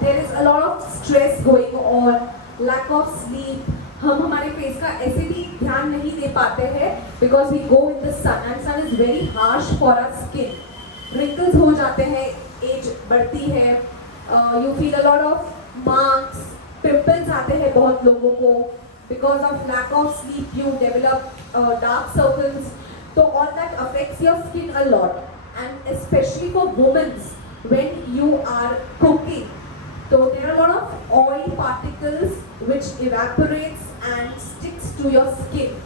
there is a lot of stress going on, lack of sleep. हम हमारे face का ऐसे भी ध्यान नहीं दे पाते हैं because we go in the sun and sun is very harsh for our skin. Wrinkles हो जाते हैं, age बढ़ती है, you feel a lot of marks, pimples आते हैं बहुत लोगों को because of lack of sleep you develop dark circles. So all that affects your skin a lot, and especially for women when you are cooking. So there are a lot of oil particles which evaporates and sticks to your skin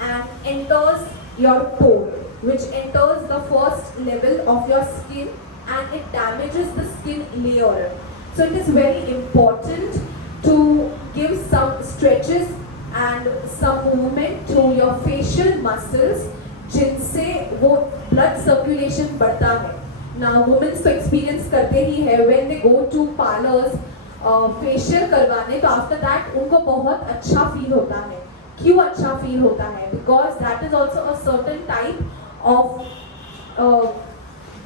and enters your pore, which enters the first level of your skin and it damages the skin layer. So it is very important to give some stretches and some movement to your facial muscles जिनसे वो blood circulation बढ़ता है. Now women तो experience करते ही है when they go to parlors facial करवाने, तो after that उनको बहुत अच्छा feel होता है. क्यों अच्छा feel होता है? Because that is also a certain type of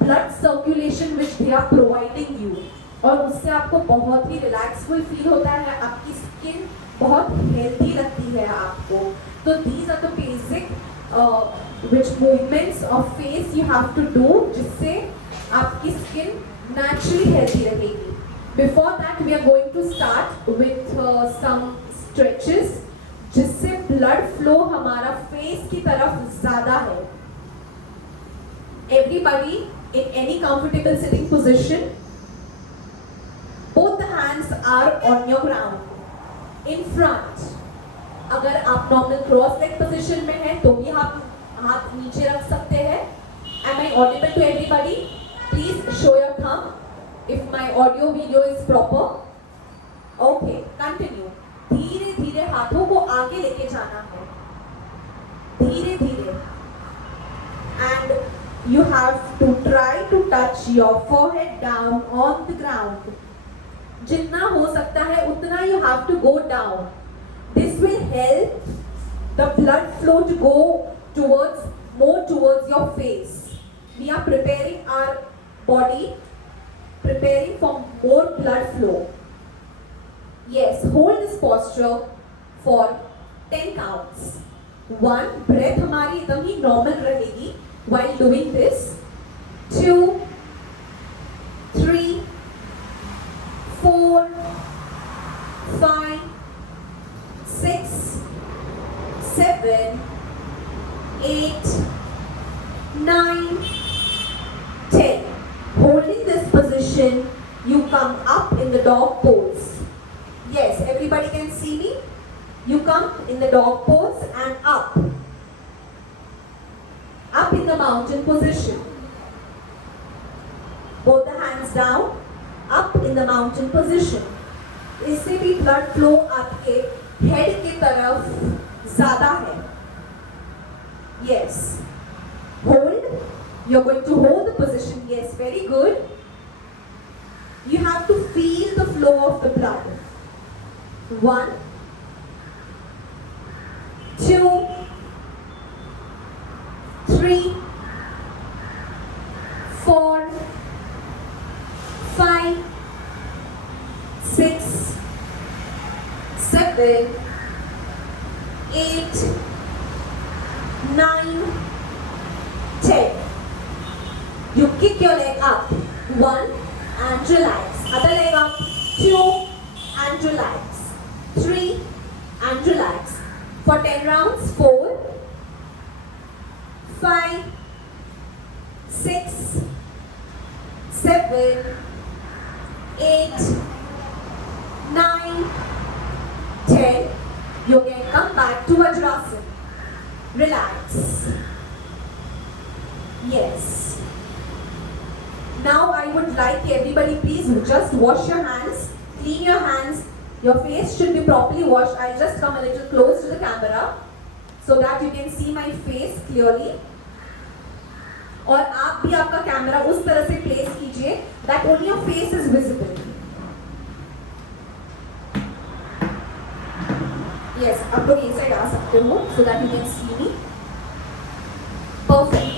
blood circulation which they are providing you. और उससे आपको बहुत ही relaxful feel होता है, आपकी skin बहुत healthy लगती है आपको. तो these are the basic which movements of face you have to do जिससे आपकी skin naturally healthy रहेगी. Before that we are going to start with some stretches जिससे blood flow हमारा face की तरफ ज़्यादा है. Everybody in any comfortable sitting position, both the hands are on your ground in front. अगर आप normal cross leg position में हैं तो भी आप हाथ नीचे रख सकते हैं. Am I audible to everybody? Please show your thumb if my audio video is proper. Okay, continue. धीरे धीरे हाथों को आगे लेके जाना है, धीरे धीरे. And you have to try to touch your forehead down on the ground. जितना हो सकता है उतना you have to go down. This will help the blood flow to go more towards your face. We are preparing our body, preparing for more blood flow. Yes, hold this posture for 10 counts. 1, breath हमारी एकदम ही normal रहेगी while doing this. 2, 3, 4, 5, 6, 7, 8, 9, 10. Holding this position, you come up in the dog pose. Yes, everybody can see me? You come in the dog pose and up. Up in the mountain position. Both the hands down, up in the mountain position. इससे भी blood flow आपके head की तरफ ज़्यादा है. Yes. Hold. You're going to hold the position. Yes, very good. You have to feel the flow of the blood. 1, 2, 3, 4, 5, 6, 7, 8, 9, 10. You kick your leg up. 1 and relax. Other leg up. 2 and relax. 3 and relax. For 10 rounds. 4, 5, 6, 7, 8, 9, 10. You can come back to Vajrasana. Relax. Yes. Now I would like everybody, please just wash your hands, clean your hands. Your face should be properly washed. I'll just come a little close to the camera so that you can see my face clearly. और आप भी आपका camera उस तरह से place कीजिए that only your face is visible. Yes, आप लोग ये साइड आ सकते हो so that you can see me. Perfect.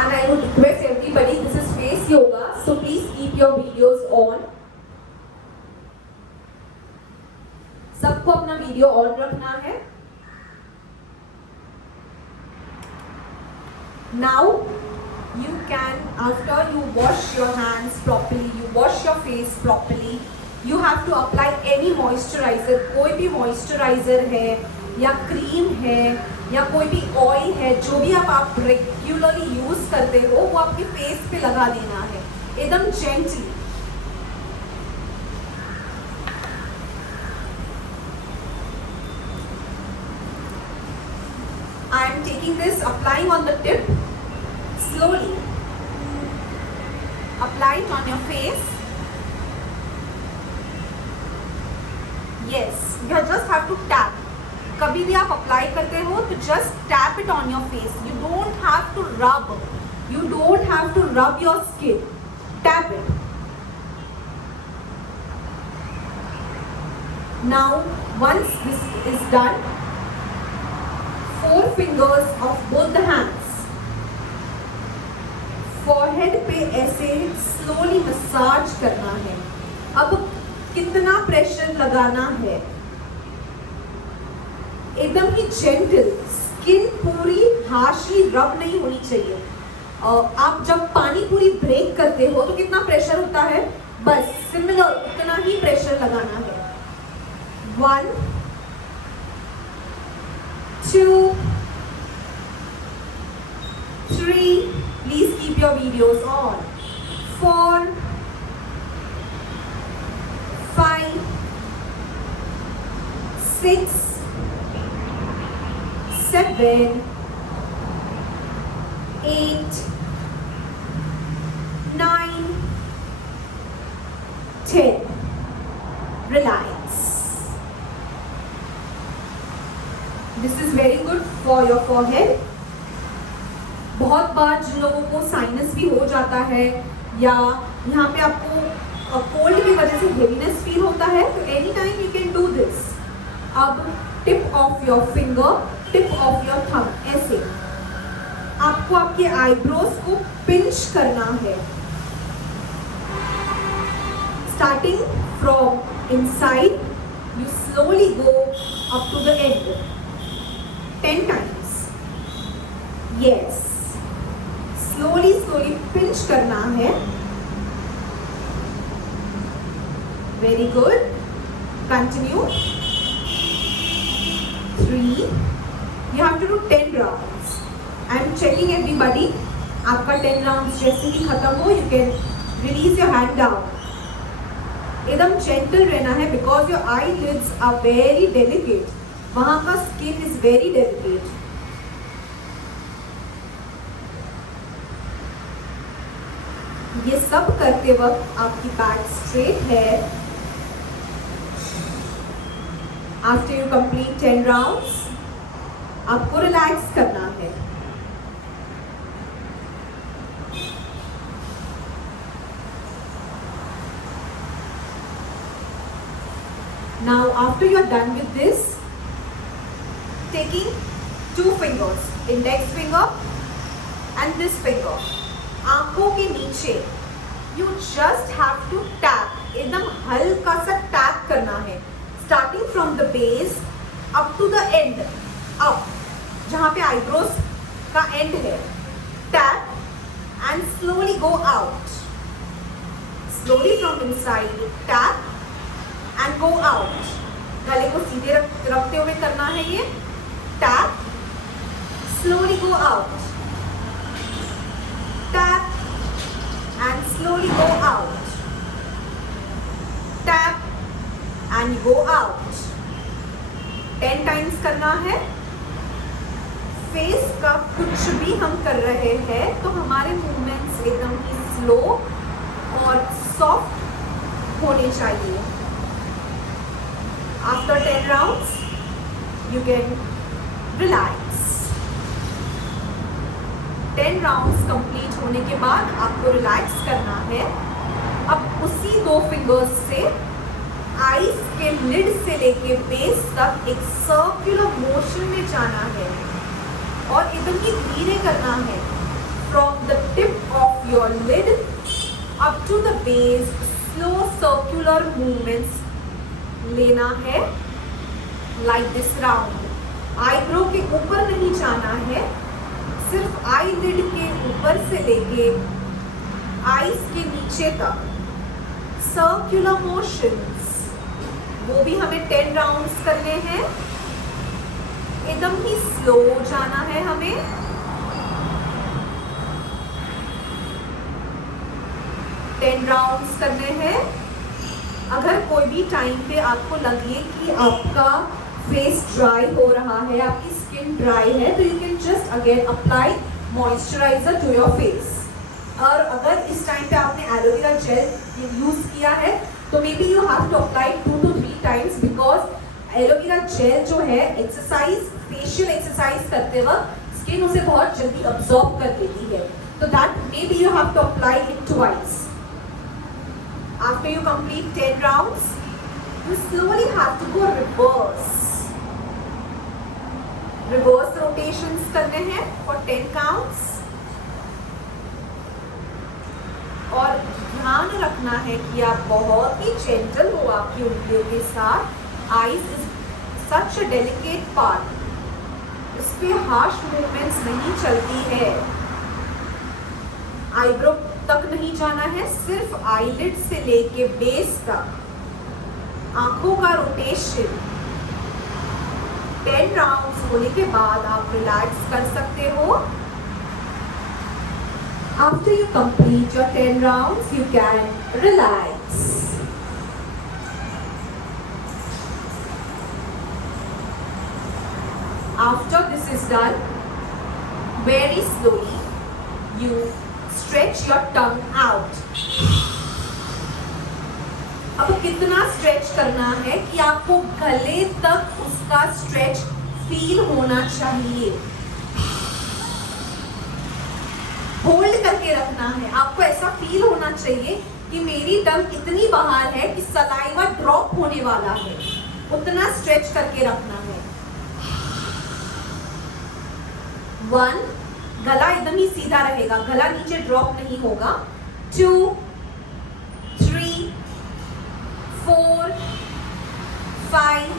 And I would request everybody, this is face video on रखना है। Now you can, after you wash your hands properly, you wash your face properly, you have to apply any moisturizer। कोई भी moisturizer है या cream है या कोई भी ऑयल है, जो भी आप रेगुलरली यूज करते हो, वो आपके फेस पे लगा देना है एकदम gently. I am taking this, applying on the tip, slowly. Apply it on your face. Yes, you just have to tap. कभी भी आप अप्लाई करते हो तो just tap it on your face. You don't have to rub. You don't have to rub your skin. Tap it. Now, once this is done, 4 fingers of both the hands, forehead पे ऐसे slowly massage करना है। अब कितना pressure लगाना है, एकदम ही gentle, skin पूरी हार्शली रब नहीं होनी चाहिए। आप जब पानी पूरी ब्रेक करते हो तो कितना प्रेशर होता है, बस सिमिलर उतना ही प्रेशर लगाना है। 1 2 3, please keep your videos on, 4 5 6 7 8 9 10। Relax. This is very good for your forehead. बहुत बार जिन लोगों को साइनस भी हो जाता है या यहाँ पे आपको कोल्ड की वजह से हेवीनेस फील होता है, तो any time you can do this. अब tip of your finger, tip of your thumb, ऐसे आपको आपके आईब्रोज को पिंच करना है, starting from inside, you slowly go up to the end 10 times। Yes, slowly slowly pinch करना है। Very good, continue. 3, you have to do 10 rounds. I am checking everybody. आपका 10 rounds जैसे ही खत्म हो, you can release your hand down. एकदम gentle रहना है because your eyelids are very delicate. वहाँ का skin is very delicate. ये सब करते वक्त आपकी बैक स्ट्रेट है। After you complete 10 rounds, आपको रिलैक्स करना है। Now, after you are done with this, taking 2 fingers, index finger and this finger, आंखों के नीचे, you just have to tap, एकदम हल्का सा टैप करना है, starting from the base up to the end, up, जहाँ पे eyebrows का end है, tap and slowly go out, slowly from inside, tap and go out, गले को सीधे रखते हुए करना है ये, tap, slowly go out, tap and slowly go out, tap and go out। 10 times करना है। फेस का कुछ भी हम कर रहे हैं तो हमारे मूवमेंट्स एकदम ही स्लो और सॉफ्ट होने चाहिए। After 10 rounds, you can relax. 10 rounds complete होने के बाद आपको रिलैक्स करना है। अब उसी 2 फिंगर्स से आईज के लिड से लेके बेस तक एक सर्कुलर मोशन में जाना है और एकदम ही धीरे करना है। From the tip of your lid up to the base, slow circular movements लेना है। Like this round. आईब्रो के ऊपर नहीं जाना है, सिर्फ आई लिड के ऊपर से लेके आईज के नीचे तक सर्कुलर मोशंस, वो भी हमें 10 राउंड्स करने हैं। एकदम ही स्लो जाना है हमें। टेन राउंड्स करने हैं। अगर कोई भी टाइम पे आपको लगे कि आपका फेस ड्राई हो रहा है, आपकी स्किन ड्राई है, तो you can just again apply moisturiser to your face. और अगर इस टाइम पे आपने एलोवेरा जेल यूज किया है तो maybe you have to apply 2 to 3 times, because aloe vera gel जो है एक्सरसाइज, फेशियल एक्सरसाइज करते वक्त स्किन उसे बहुत जल्दी अब्सॉर्ब कर लेती है, तो that maybe you have to apply it twice. After you complete 10 rounds, you slowly have to go reverse. Reverse rotations करने हैं for 10 counts. और ध्यान रखना है कि आप बहुत ही gentle हो आपकी उंगलियों के साथ। Eyes is such a delicate part. इस पे harsh movements नहीं चलती है। Eyebrow तक नहीं जाना है, सिर्फ आईलिड से लेके बेस तक आंखों का रोटेशन। 10 राउंड्स होने के बाद आप रिलैक्स कर सकते हो। After you complete your 10 rounds you can relax. After this is done, very slowly you stretch your tongue out. अब कितना स्ट्रेच करना है कि आपको गले तक उसका स्ट्रेच फील होना चाहिए। होल्ड करके रखना है, आपको ऐसा फील होना चाहिए कि मेरी टंग इतनी बाहर है कि सलाइवा ड्रॉप होने वाला है, उतना स्ट्रेच करके रखना है। 1, गला एकदम ही सीधा रहेगा, गला नीचे ड्रॉप नहीं होगा। 2, 3, 4, 5,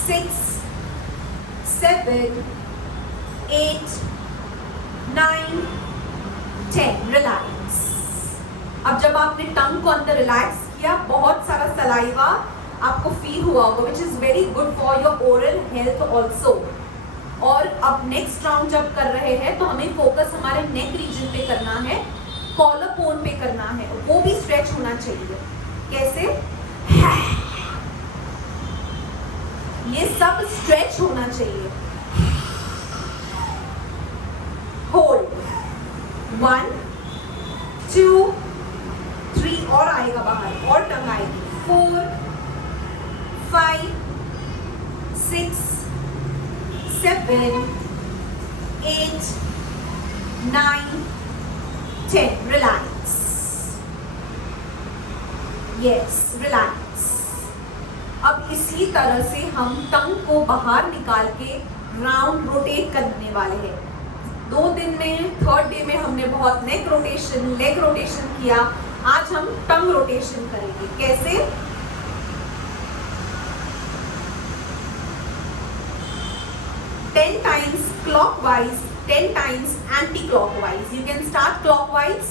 6, 7, 8, 9, 10। रिलैक्स। अब जब आपने टंग को अंदर रिलैक्स किया, बहुत सारा सलाइवा आपको फील हुआ होगा, which is very good for your oral health also. और अब नेक्स्ट राउंड जब कर रहे हैं तो हमें फोकस हमारे नेक रीजन पे करना है, कॉलर बोन पे करना है, वो भी स्ट्रेच होना चाहिए। कैसे? ये सब स्ट्रेच होना चाहिए। होल्ड। 1, 2, 3 और आएगा बाहर, और टंग आएगी। 4, 5, 6, 7, 8, 9, 10। रिलैक्स। Yes, relax. अब इसी तरह से हम टंग को बाहर निकाल के राउंड रोटेट करने वाले हैं। 2 दिन में, 3rd डे में हमने बहुत नेक रोटेशन, लेग रोटेशन किया। आज हम टंग रोटेशन करेंगे। कैसे? Ten times clockwise, 10 times anti-clockwise. You can start clockwise.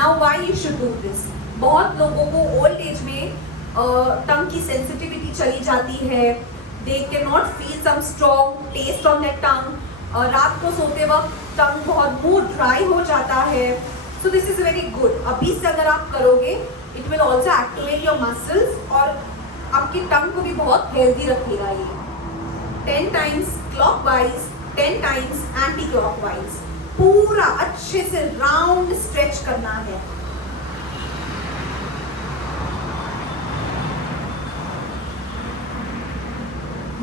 Now why you should do this? बहुत लोगों को ओल्ड एज में टंग की सेंसिटिविटी चली जाती है। They cannot feel some strong taste on their tongue. रात को सोते वक्त टंग बहुत मुंह ड्राई हो जाता है। So this is very good. अभी से अगर आप करोगे, it will also activate your muscles और आपकी टंग को भी बहुत हेल्दी रखेगा ये। 10 times clockwise, 10 times anti-clockwise. पूरा अच्छे से राउंड स्ट्रेच करना है।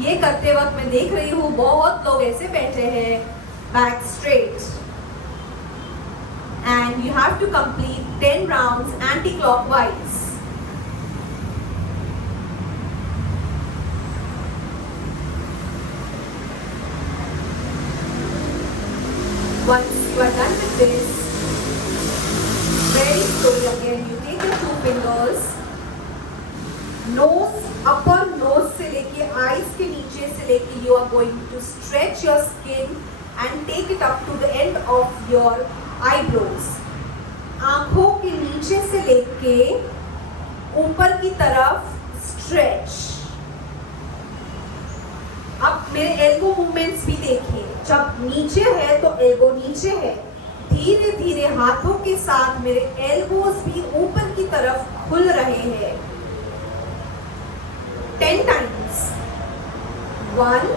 ये करते वक्त मैं देख रही हूँ बहुत लोग ऐसे बैठे हैं, back straight. And you have to complete 10 rounds anticlockwise. Once you are done with this, very slowly again you take your 2 fingers, nose, upper nose से you are going to stretch your skin and take it up to the end of your eyebrows. आंखों के नीचे से लेके ऊपर की तरफ stretch. अब मेरे एल्बो मूवमेंट्स भी देखिए. जब नीचे है तो एल्बो नीचे है. धीरे धीरे हाथों के साथ मेरे एल्बोज भी ऊपर की तरफ खुल रहे हैं. 10 times. 1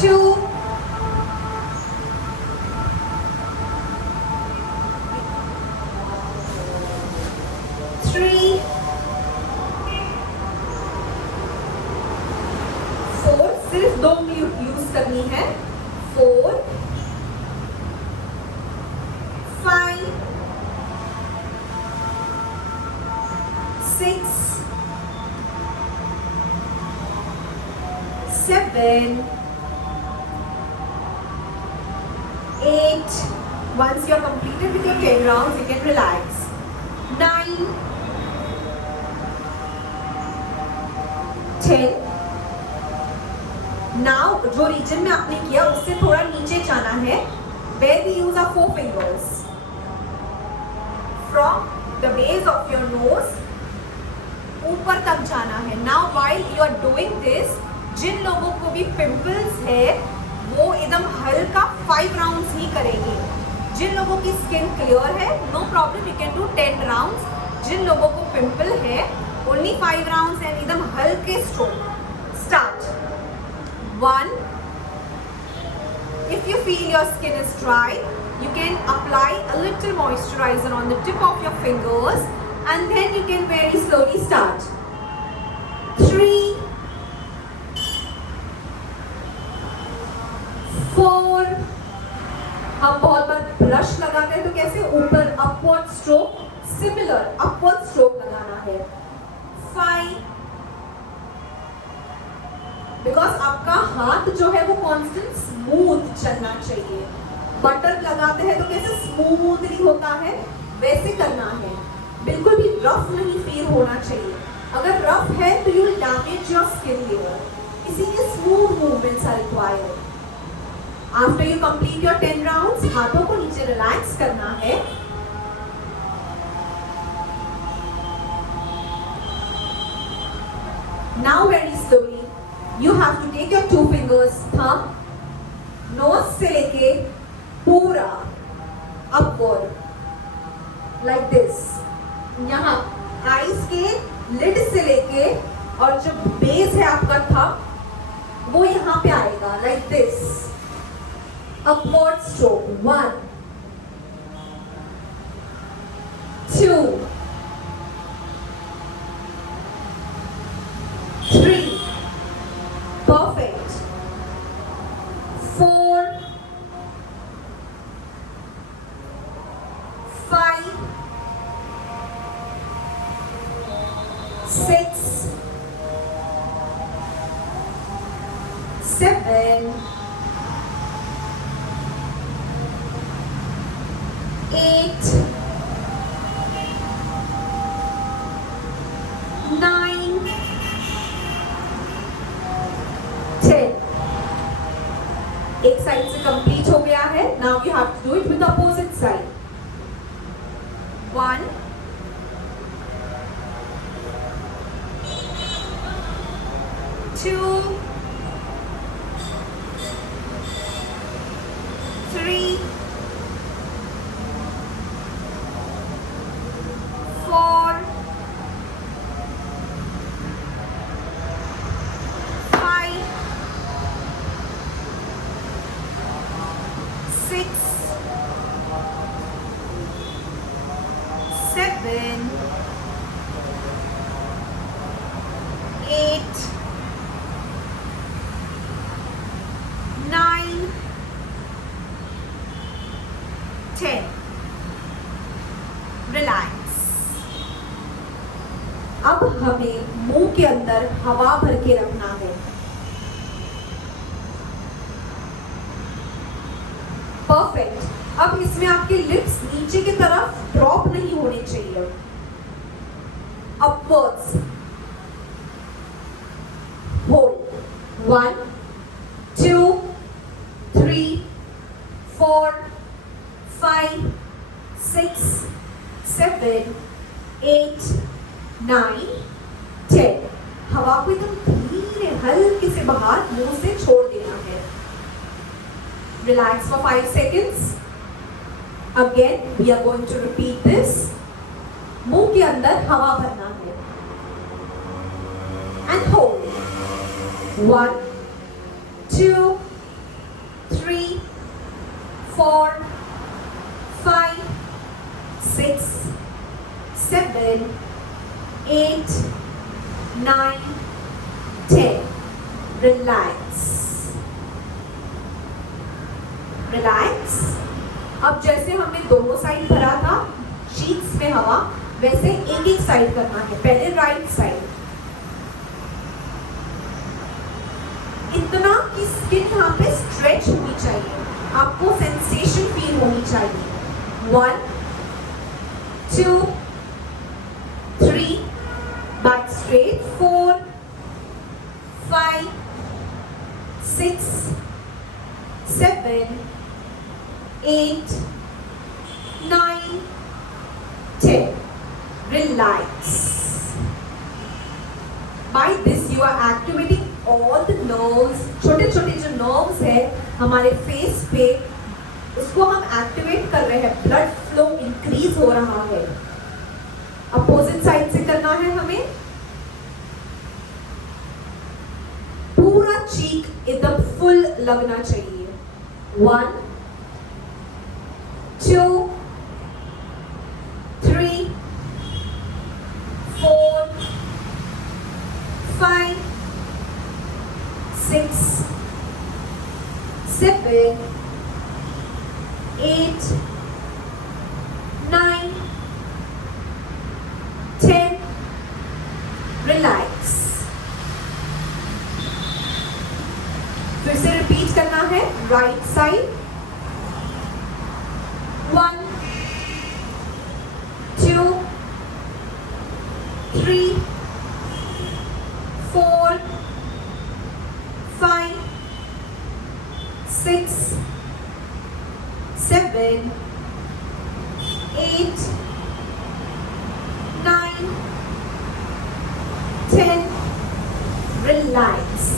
2 3 4. सिर्फ 2 यूज करनी है. 4 5 6 7 8. Once you are completed with your 10 rounds, you can relax. 9 10. Now जो रीजन में आपने किया उससे थोड़ा नीचे जाना है. Where we use our 4 fingers. From the base of your nose ऊपर तक जाना है. Now while you are doing this, जिन लोगों को भी पिंपल्स है वो एकदम हल्का 5 राउंड्स ही करेंगे. जिन लोगों की स्किन क्लियर है no problem, you can do 10 rounds. जिन लोगों को पिंपल है ओनली 5 राउंड्स एंड एकदम हल्के stroke. Start. 1. If you feel your skin is dry, you can apply a little moisturizer on the tip of your fingers and then you can very slowly start. 3 4. हम बहुत बार brush लगाते हैं तो कैसे ऊपर upward stroke, similar upward stroke लगाना है. 5. Because आपका हाथ जो है वो कांस्टेंट स्मूथ चलना चाहिए. बटर लगाते हैं तो कैसे स्मूथली होता है वैसे करना है. बिल्कुल भी रफ नहीं फील होना चाहिए. अगर रफ है तो you will damage your skin layer. इसीलिए smooth movements are required. After you complete your 10 rounds, हाथों को नीचे रिलैक्स करना है. Now very slowly you have to take your 2 fingers, thumb, nose से लेके पूरा upward like this. यहाँ eyes के lid से लेके और जो base है आपका thumb वो यहाँ पे आएगा like this. Upward stroke. 1 2 3. Perfect. 4 5 6 7 8 9 10. एक साइड से कंप्लीट हो गया है. Now you have to do it with the opposite side. 1 2 3 4 5 6 7 8 9 10. Relax. अब हमें मुंह के अंदर हवा भर के रखना है. परफेक्ट. अब इसमें आपके लिप्स नीचे की तरफ ड्रॉप नहीं होने चाहिए. अपवर्ड्स 9, 10. हवा को एकदम धीरे हल्के से बाहर मुंह से छोड़ देना है. Relax for 5 seconds. Again, we are going to repeat this. मुंह के अंदर हवा भरना है. And hold. 1, 2, 3, 4, 5, 6, 7, 8, 9, 10. Relax. Relax. अब जैसे हमने दोनों साइड भरा था शीट्स में हवा, वैसे एक एक साइड करना है. पहले राइट साइड. इतना कि स्किन यहाँ पे स्ट्रेच होनी चाहिए, आपको सेंसेशन फील होनी चाहिए. 1, 2, 3, back straight. 4, 5, 6, 7, 8, 9, 10. Relax. By this you are activating all the nerves. छोटे छोटे जो nerves है हमारे फेस पे, उसको हम एक्टिवेट कर रहे हैं. ब्लड फ्लो इंक्रीज हो रहा है. अपोजिट साइड से करना है हमें. पूरा चीक एकदम फुल लगना चाहिए. 1, 2, 3, 4, 5, 6, 7, 8, 9, 10. Relax. फिर से रिपीट करना है. Right side. 1, 2, 3, 4, 5, 6, 7, 8, 9, 10. Relax.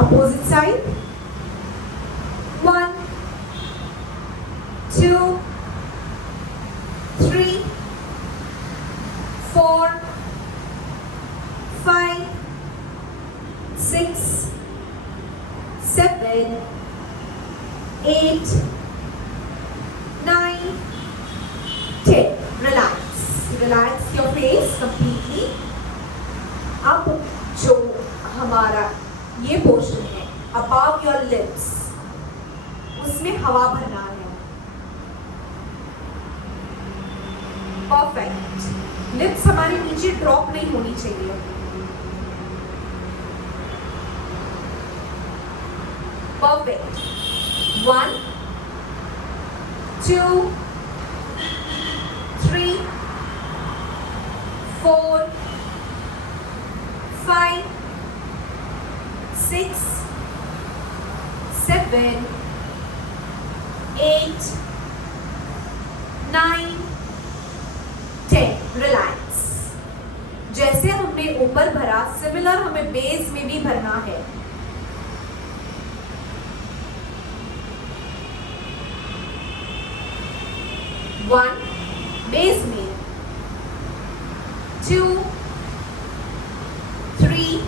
Opposite side. 1, 2, 3, 4, 5, 6, 7, 8, 9, 10. Relax. Relax your face completely. अब जो हमारा ये पोर्शन है above your lips, उसमें हवा भरना है. परफेक्ट. लिप्स हमारे नीचे ड्रॉप नहीं होनी चाहिए. परफेक्ट. 1, 2, 3, 4, 5, 6, 7, 8, 9, 10. रिलैक्स. जैसे हमने ऊपर भरा, सिमिलर हमें बेस में भी भरना है. वन बेस में. 2, 3,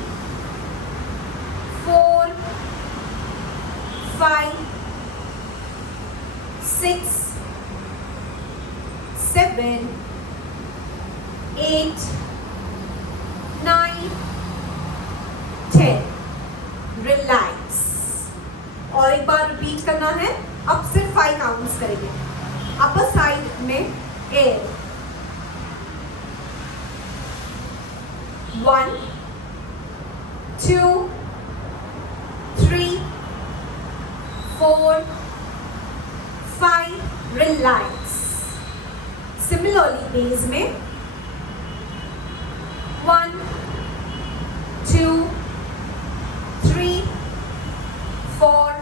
4, 5, 6, 7, 8, 9, 10. रिलैक्स. और एक बार रिपीट करना है. अब सिर्फ 5 काउंट्स करेंगे. अपर साइड में एयर. 1, 2, 3, 4, 5. रिलैक्स. सिमिलरली बेस में 1, 2, 3, 4,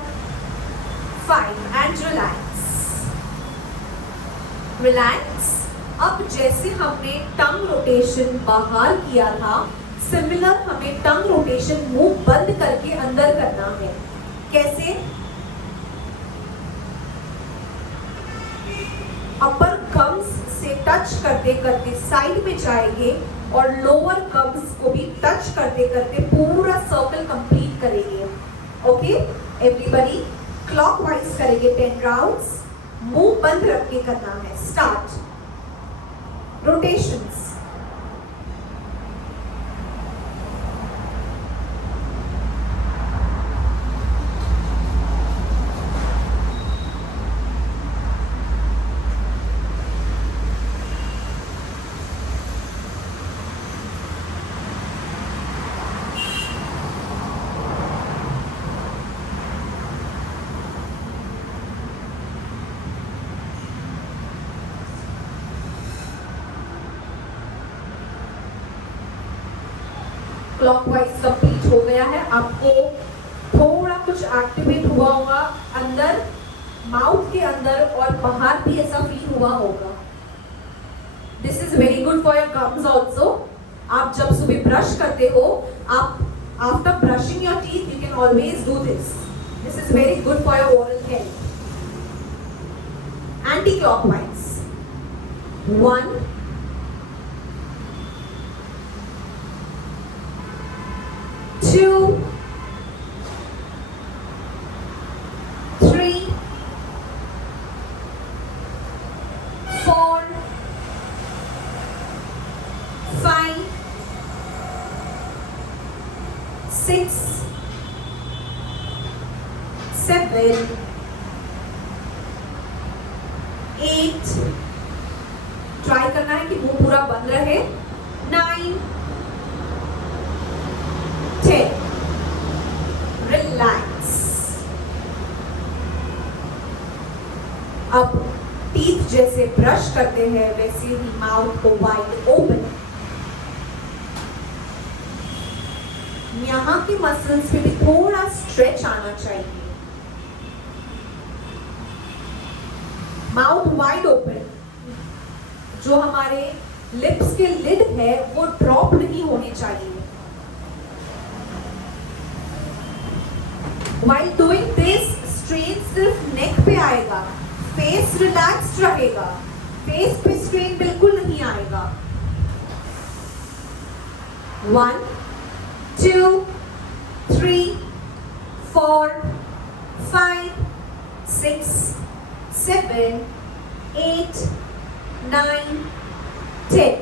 5 and relax. Relax. अब जैसे हमने टंग रोटेशन बाहर किया था, सिमिलर हमें टंग रोटेशन मुंह बंद करके अंदर करना है। कैसे? अपर गम्स से टच करते करते साइड में जाएंगे और लोअर गम्स को भी टच करते करते पूरा सर्कल कंप्लीट करेंगे। ओके, एवरीबॉडी क्लॉकवाइज करेंगे 10 राउंड्स, मुंह बंद रख के करना है। स्टार्ट। रोटेशंस। क्लॉकवाइज कंप्लीट हो गया है। आपको थोड़ा कुछ एक्टिवेट हुआ होगा अंदर, माउथ के अंदर और बाहर भी ऐसा फील हुआ होगा। This is very good for your gums also. आप जब सुबह ब्रश करते हो, आप after brushing your teeth you can always do this. This is very good for your oral health. Anti clockwise 1 2 3 4 5 6 7 8। Try करना है कि मुंह पूरा बंद रहे। 9 10। रिलैक्स। अब टीथ जैसे ब्रश करते हैं वैसे ही माउथ को वाइड ओपन। यहां की मसल्स पे भी थोड़ा स्ट्रेच आना चाहिए। Mouth wide open. जो हमारे लिप्स के लिड है वो ड्रॉप नहीं होने चाहिए। While doing this, strain सिर्फ नेक पे आएगा, फेस रिलैक्स्ड रहेगा, फेस पे स्ट्रेन बिल्कुल नहीं आएगा। 1 2 3 4 5 6 7 8 9 10।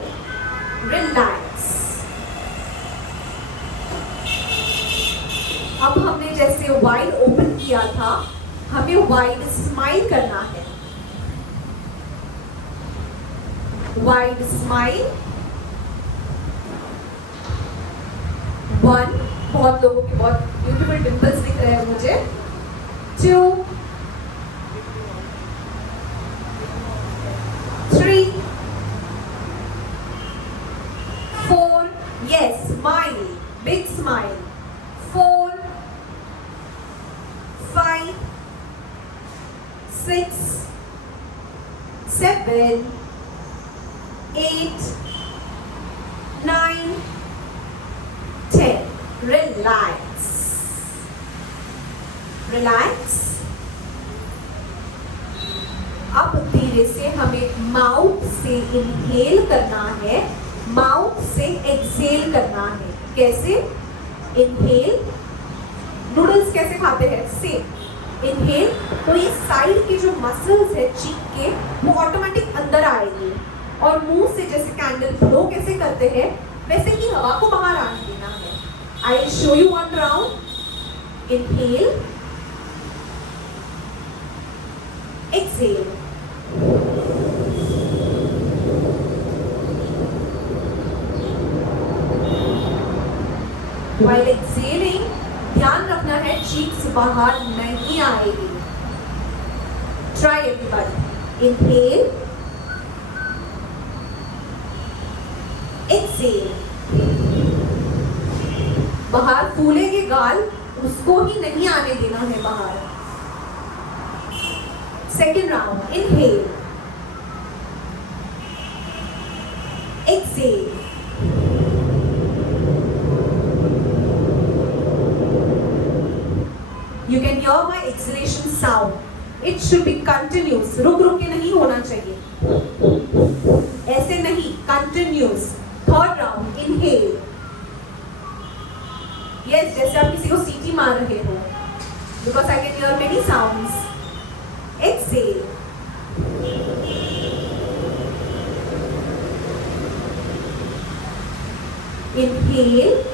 रिलैक्स। अब हमने जैसे वाइड ओपन किया था, हमें वाइड स्माइल करना है। Wide smile 1। बहुत लोगों के बहुत ब्यूटीफुल डिंपल्स दिख रहे हैं मुझे। 2 3 4। Yes, smile, big smile. 4 5 6 7 8 9 10। Relax. Relax. अब धीरे से हमें माउथ से इनहेल करना है, माउथ से एक्सहेल करना है। कैसे? इनहेल, नूडल्स कैसे खाते हैं? सेम। इनहेल तो ये साइड के जो मसल्स है चीक के वो ऑटोमेटिक अंदर आएंगे और मुंह से जैसे कैंडल ब्लो कैसे करते हैं वैसे ही हवा को बाहर आने देना है। I will show you 1 round. Inhale, exhale. While exhaling, ध्यान रखना है चीक्स बाहर नहीं आएगी। Try everybody. Inhale, exhale. बाहर फूलेंगे गाल, उसको ही नहीं आने देना है बाहर। Second round. Inhale, exhale. You can hear my exhalation sound. It should be continuous. रुक रुक के नहीं होना चाहिए. ऐसे नहीं, continuous. Third round, inhale. Yes, जैसे आप किसी को सीटी मार रहे हो. Because I can hear many sounds. Exhale. Inhale.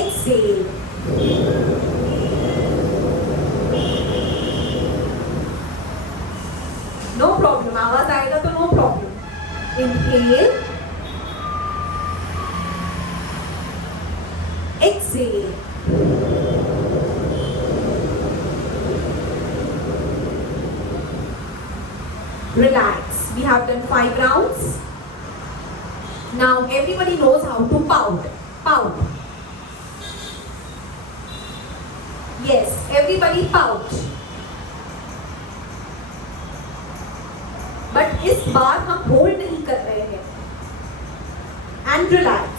Exhale. No problem. आवाज आएगा तो no problem. Inhale. Exhale. Relax. We have done 5 rounds. Now everybody knows how to pout. Pout. Yes, everybody pout. But इस बार हम hold नहीं कर रहे हैं. And relax.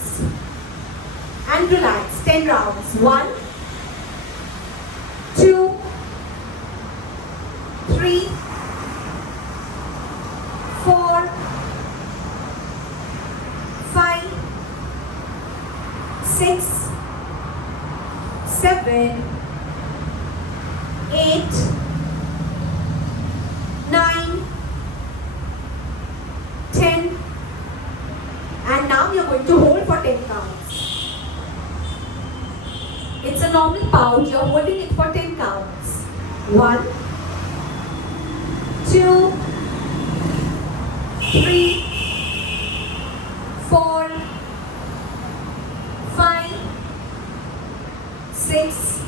And relax. 10 rounds. 1, 2, 3, 4, 5, 6, 7, 8, 9, 10, and now you're going to hold for 10 counts. It's a normal pout. You're holding it for 10 counts. 1, 2, 3, 4, 5, 6,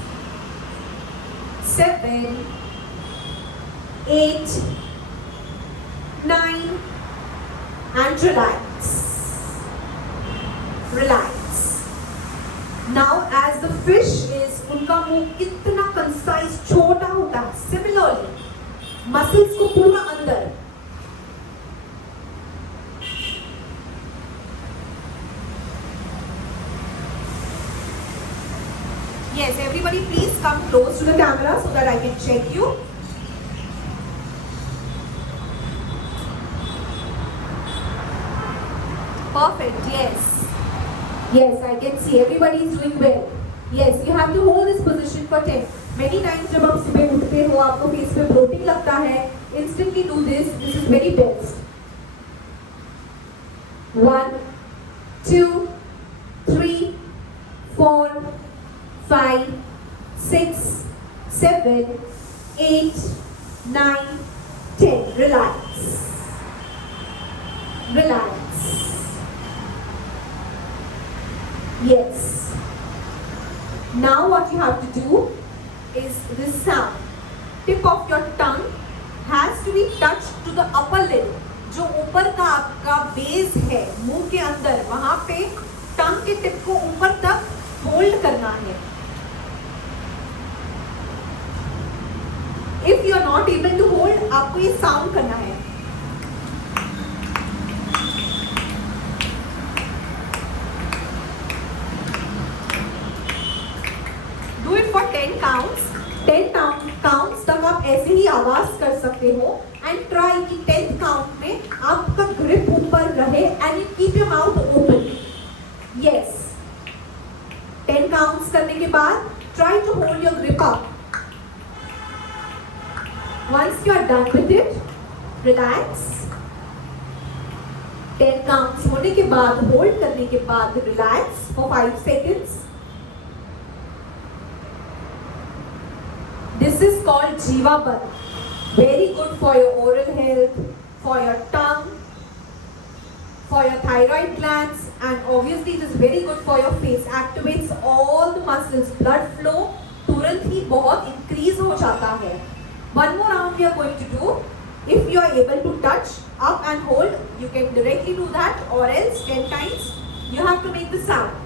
7, 8, 9, and relax. Relax. Now as the fish is, उनका मुंह इतना concise छोटा होता है. Similarly, muscles को पूरा अंदर. Yes, everybody please come close to the camera so that I can check you. Perfect, yes. Yes, I can see everybody is doing well. Yes, you have to hold this position for 10. Many times जब आप सुबह उठते हो आपको face पे bloating लगता है, instantly do this. This is very best. 1, 2, 3, 4, 5, 6, 7, 8, 9, 10. Relax. Relax. Yes. Now what you have to do is this sound. Tip of your tongue has to be touched to the upper lid. जो ऊपर का आपका base है मुंह के अंदर, वहां पे टंग के टिप को ऊपर तक होल्ड करना है. If you are not able to hold, आपको ये साउंड करना है. Do it for 10 counts. 10 counts तक आप ऐसे ही आवाज कर सकते हो. And try कि 10th count में आपका grip ऊपर रहे and you keep your mouth open. Yes. 10 counts करने के बाद try to hold your grip up. Once you are done with it, relax. 10 counts होने के बाद, hold करने के बाद relax for 5 seconds. This is called Jeevapan. Very good for your oral health, for your tongue, for your thyroid glands, and obviously it is very good for your face. Activates all the muscles. Blood flow तुरंत ही बहुत increase हो जाता है. One more round we are going to do. If you are able to touch up and hold, you can directly do that, or else 10 times you have to make the sound.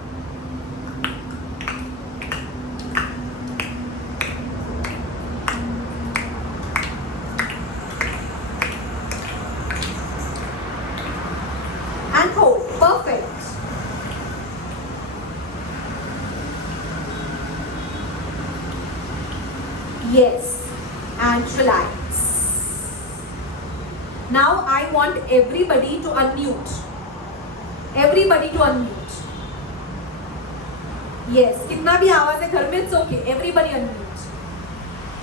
Yes, and relax. Now I want everybody to unmute. Everybody to unmute. Yes, कितना भी आवाज है घर में, it's okay. Everybody unmute.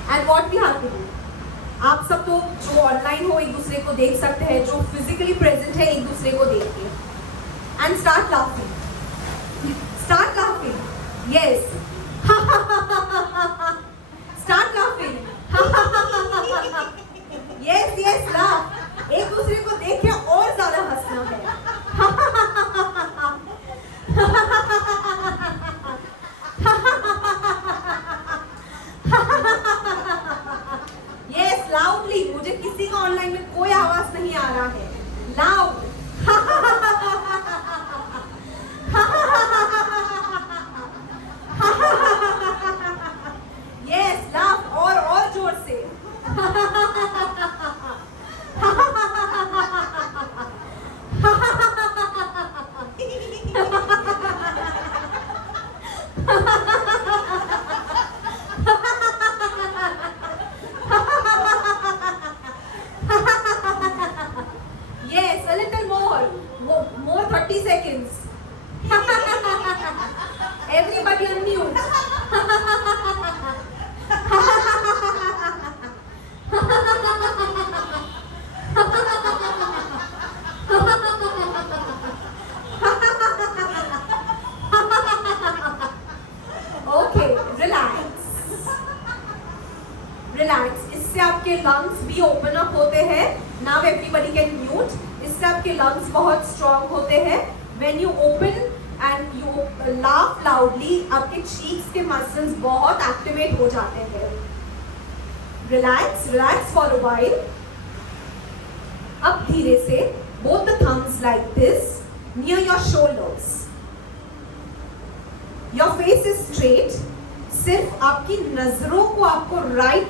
And what we have to do? आप सब तो जो ऑनलाइन हो एक दूसरे को देख सकते हैं, जो फिजिकली प्रेजेंट है एक दूसरे को देख के, and start laughing, start laughing, yes, start laughing, yes yes laugh, एक दूसरे को देख के और ज्यादा हंसना है, लाउडली, मुझे किसी का ऑनलाइन में कोई आवाज नहीं आ रहा है, लाउड, यस लाफ, और जोर से, more 30 seconds. Everybody unmute. Okay, relax. Relax. इससे आपके lungs भी open up होते हैं. Now everybody can mute. इससे आपके लंग्स बहुत स्ट्रॉन्ग होते हैं. When you open and you laugh loudly, आपके cheeks के मसल्स बहुत एक्टिवेट हो जाते हैं. Relax, relax for a while. अब धीरे से both the thumbs like this near your shoulders. Your face is straight. सिर्फ आपकी नजरों को आपको राइट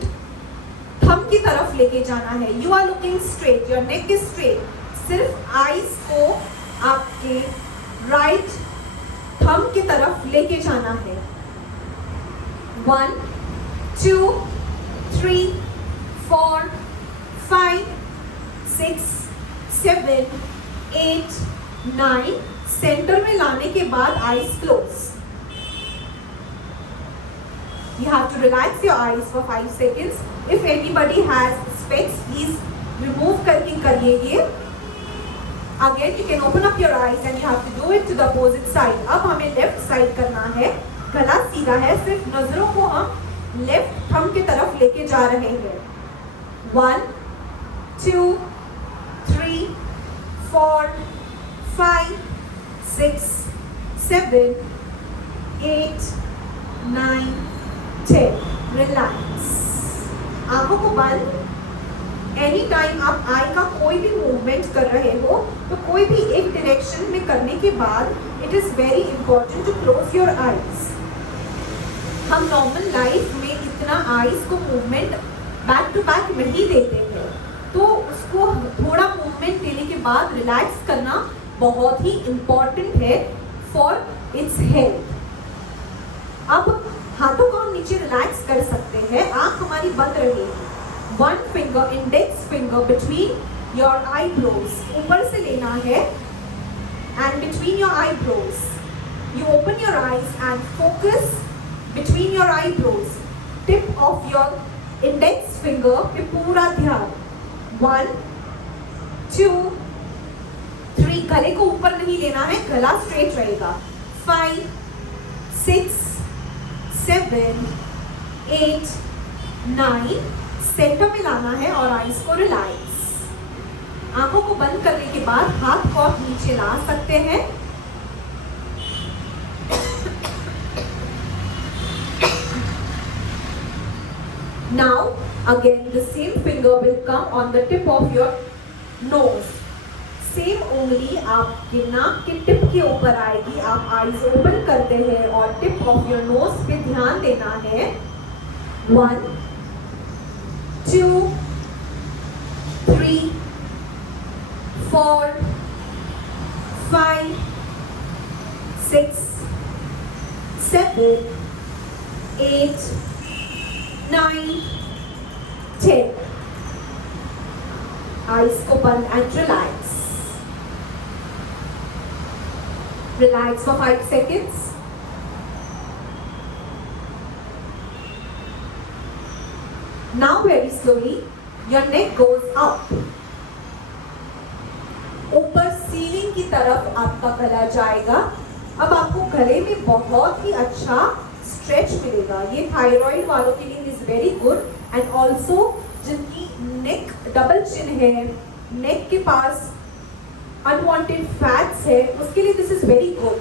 थंब की तरफ लेके जाना है. You are looking straight. Your neck is straight. सिर्फ आईज को आपके राइट थंब की तरफ लेके जाना है. 1 2 3 4 5 6 7 8 9. सेंटर में लाने के बाद eyes close. You have to relax your eyes for 5 seconds. If anybody has specs, please remove करके करिए ये. Again, you can open up your eyes and you have to do it to the opposite side. अब हमें left side करना है. गला सीधा है, सिर्फ नजरों को हम लेफ्ट थंब की तरफ लेके जा रहे हैं. 1 2 3 4 5 6 7 8 9 10. Relax. आंखों को बंद. एनी टाइम आप आई का कोई भी मूवमेंट कर रहे हो तो कोई भी एक डायरेक्शन में करने के बाद it is very important to close your eyes. हम नॉर्मल लाइफ में इतना आईज को मूवमेंट बैक टू बैक नहीं देते हैं, तो उसको थोड़ा मूवमेंट देने के बाद रिलैक्स करना बहुत ही इम्पॉर्टेंट है फॉर इट्स हेल्थ. अब हाथों को हम नीचे रिलैक्स कर सकते हैं. आंख हमारी बंद रहेगी. One finger, index finger between your eyebrows. ऊपर से लेना है and between your eyebrows. You open your eyes and focus between your eyebrows. Tip of your index finger पे पूरा ध्यान. 1 2 3. गले को ऊपर नहीं लेना है, गला स्ट्रेट रहेगा. 5 6 7 8 9. सेंटर में लाना है और आईज को रिलैक्स. आंखों को बंद करने के बाद हाथ को आप नीचे ला सकते हैं. Now again the same finger will come on the tip of your nose. Same उंगली आपके नाक के टिप के ऊपर आएगी. आप आईज ओपन करते हैं और टिप ऑफ योर नोज पे ध्यान देना है. 1 2 3 4 5 6 7 8 9, 10. Eyes को बंद and relax. Relax for 5 seconds. Now very slowly, your neck goes up. ऊपर सीलिंग की तरफ आपका गला जाएगा. अब आपको गले में बहुत ही अच्छा स्ट्रेच मिलेगा. ये थायराइड वालों के लिए is very good and also जिनकी नेक डबल चिन है, नेक के पास अनवांटेड फैट्स है, उसके लिए this is very good.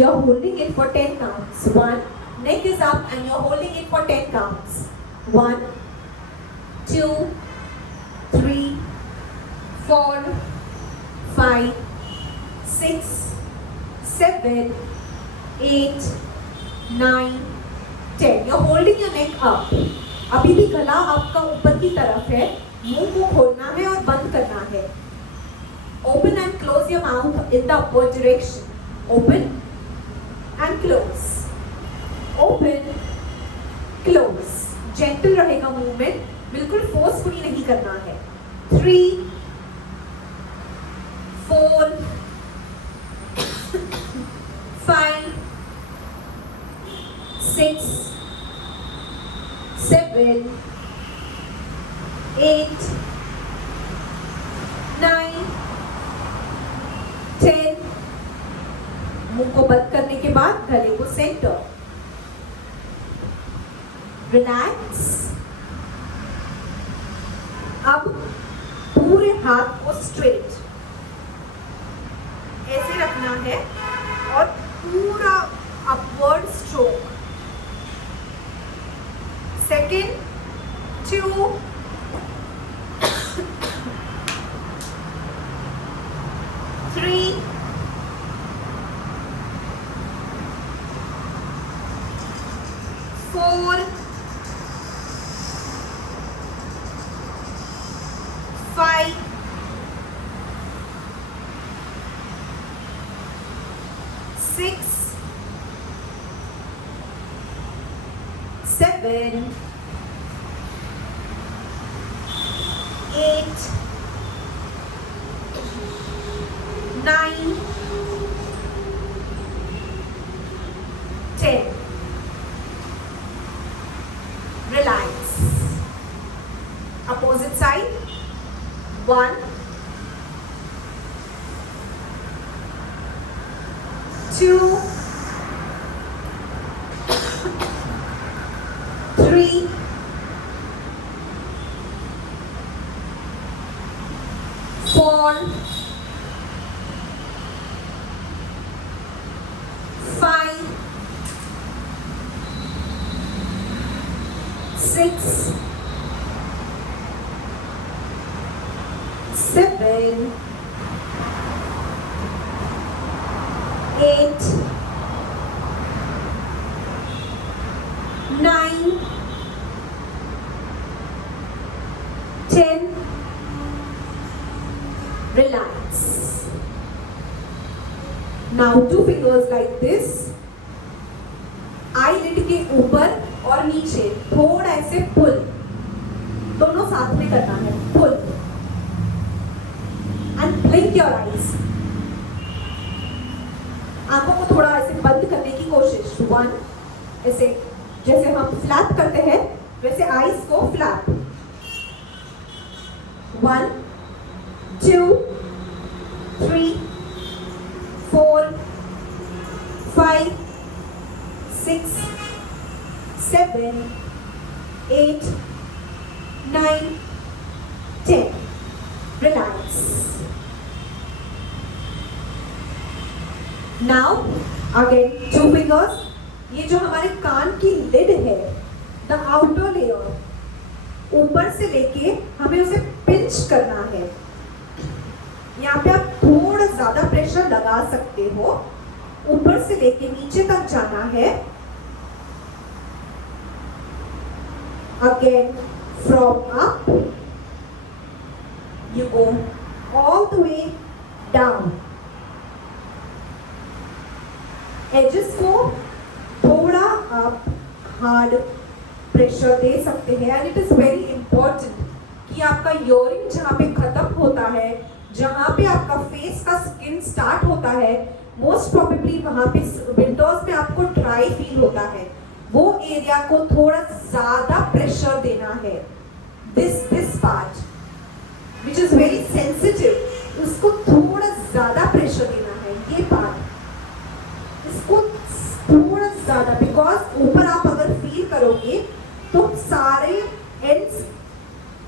You are holding it for 10 counts. 1, neck is up and you are holding it for 10 counts. 1, 2, 3, 4, 5, 6, 7, 8, 9, 10. You're holding your neck up. अभी भी गला आपका ऊपर की तरफ है. मुंह को खोलना है और बंद करना है. Open and close your mouth in the upward direction. Open and close. Open, close. Gentle रहेगा मूवमेंट, बिल्कुल फोर्सफुली नहीं करना है. 3, 4, 5, 6, 7, 8, 9, 10. मुंह को बंद करने के बाद गले को सेंटर. रिलैक्स. अब पूरे हाथ को स्ट्रेट ऐसे रखना है और पूरा upward stroke. Second, 2, 3, 4, 5, 6, 7, 8, 9, 10. Relax. Opposite side. 1, 2, 3, 4, 5, 6, 7, 8, 9, 10. Relax. Now 2 fingers like this. eyelid के ऊपर और नीचे थोड़ा ऐसे पुल, दोनों साथ में करना है. Pull and blink your eyes. आंखों को थोड़ा ऐसे बंद करने की कोशिश. 1, ऐसे जैसे हम फ्लैप करते हैं वैसे आईज को flap. 1, 2, 3, 4, 5, 6, 7, 8, 9, 10. Relax. Now again 2 fingers. ये जो हमारे कान की लिड है, द आउटर लेयर, ऊपर से लेके हमें उसे पिंच करना है. यहाँ पे आप थोड़ा ज्यादा प्रेशर लगा सकते हो. ऊपर से लेके नीचे तक जाना है. Again from up you go all the way down. edges को थोड़ा आप हार्ड प्रेशर दे सकते हैं। And it is very important कि आपका ईयरिंग जहाँ पे ख़त्म होता है, जहाँ पे आपका फेस का स्किन स्टार्ट होता है, मोस्ट प्रोबेबली वहाँ पे विंटर्स में आपको ड्राई फील होता है, वो एरिया को थोड़ा ज़्यादा प्रेशर देना है। This part which is very sensitive, उसको थोड़ा ज़्यादा प्रेशर देना है। ये पार्ट इसको थोड़ा ज़्यादा, बिकॉज ऊपर आप अगर फील करोगे तो सारे एंड्स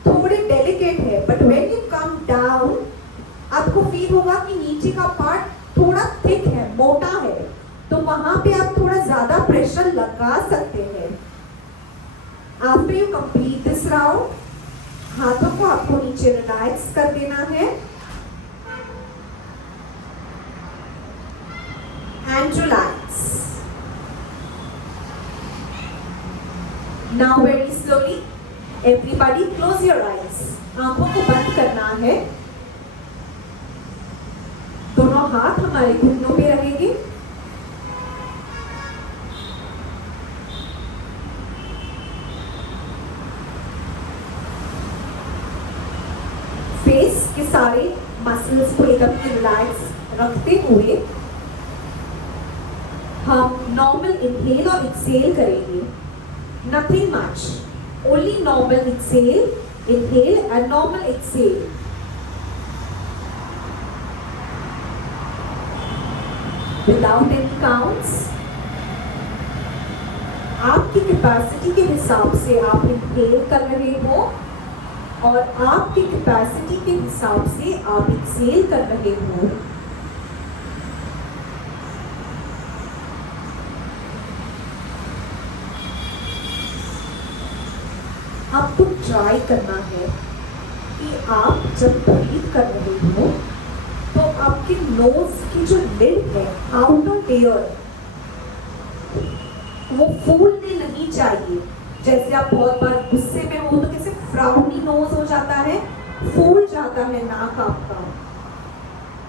थोड़े डेलिकेट है, but when you come down आपको फील होगा कि नीचे का पार्ट थोड़ा थिक है, मोटा है, तो वहां पे आप थोड़ा ज्यादा प्रेशर लगा सकते हैं। After you complete this round, हाथों को आपको नीचे रिलैक्स कर देना है and relax. Now very slowly everybody close your eyes, आंखों को बंद करना है। दोनों हाथ हमारे घुटनों पे रहेंगे। फेस के सारे मसल्स को एकदम रिलैक्स रखते हुए हम नॉर्मल इनहेल और एक्सेल करेंगे। Nothing much, only normal exhale, inhale and normal exhale. Without any counts. आपकी कैपेसिटी के हिसाब से आप इनहेल कर रहे हो और आपकी कैपेसिटी के हिसाब से आप एक्सेल कर रहे हो। आपको ट्राई करना है कि आप जब ब्रीथ कर रहे हो तो आपके नोज की जो लिड है, आउटर लेयर, वो फूलने नहीं चाहिए। जैसे आप बहुत बार गुस्से में हो तो कैसे फ्राउनी नोज हो जाता है, फूल जाता है नाक आपका,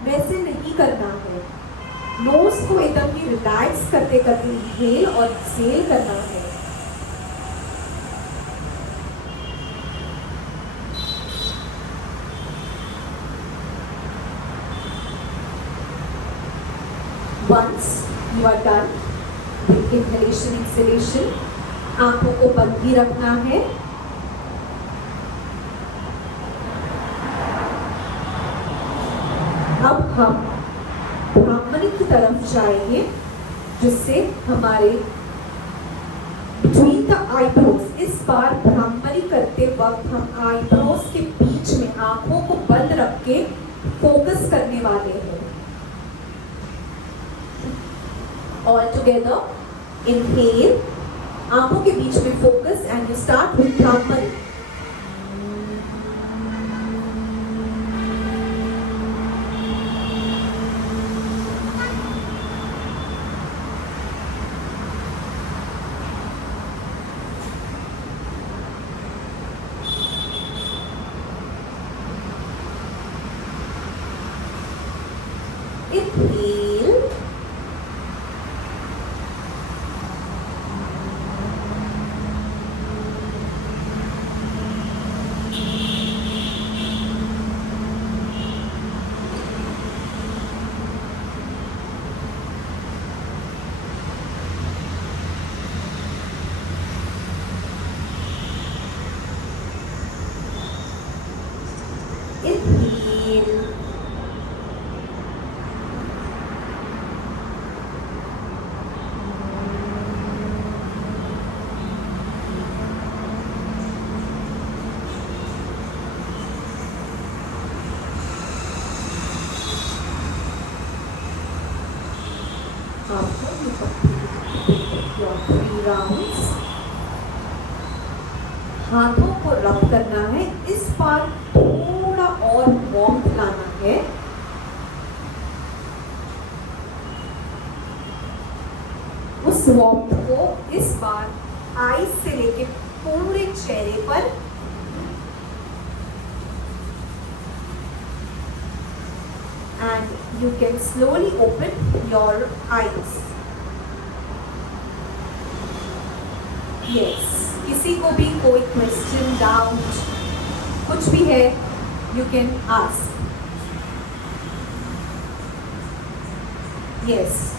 वैसे नहीं करना है। नोज को एकदम ही रिलैक्स करते करते इनहेल और एक्सेल करना है। Once you are done with inhalation, exhalation, आंखों को बंद ही रखना है। अब हम ब्राह्मणी की तरफ जाएंगे, जिससे हमारे बिटवीन द आईब्रोज, इस बार ब्राह्मणी करते वक्त हम आईब्रोज के बीच में आंखों को बंद रख के फोकस करने वाले हैं। All together, inhale, आंखों के बीच में focus and you start with Brahmani. Inhale, inhale, after you complete your 3 rounds, हाथों को रब करना है। इस बार थोड़ा और वार्मथ लाना है। उस वार्मथ को इस बार आईज से लेके पूरे चेहरे पर and you can slowly open your eyes. Yes. किसी को भी कोई क्वेश्चन डाउट कुछ भी है यू कैन आस्क. Yes.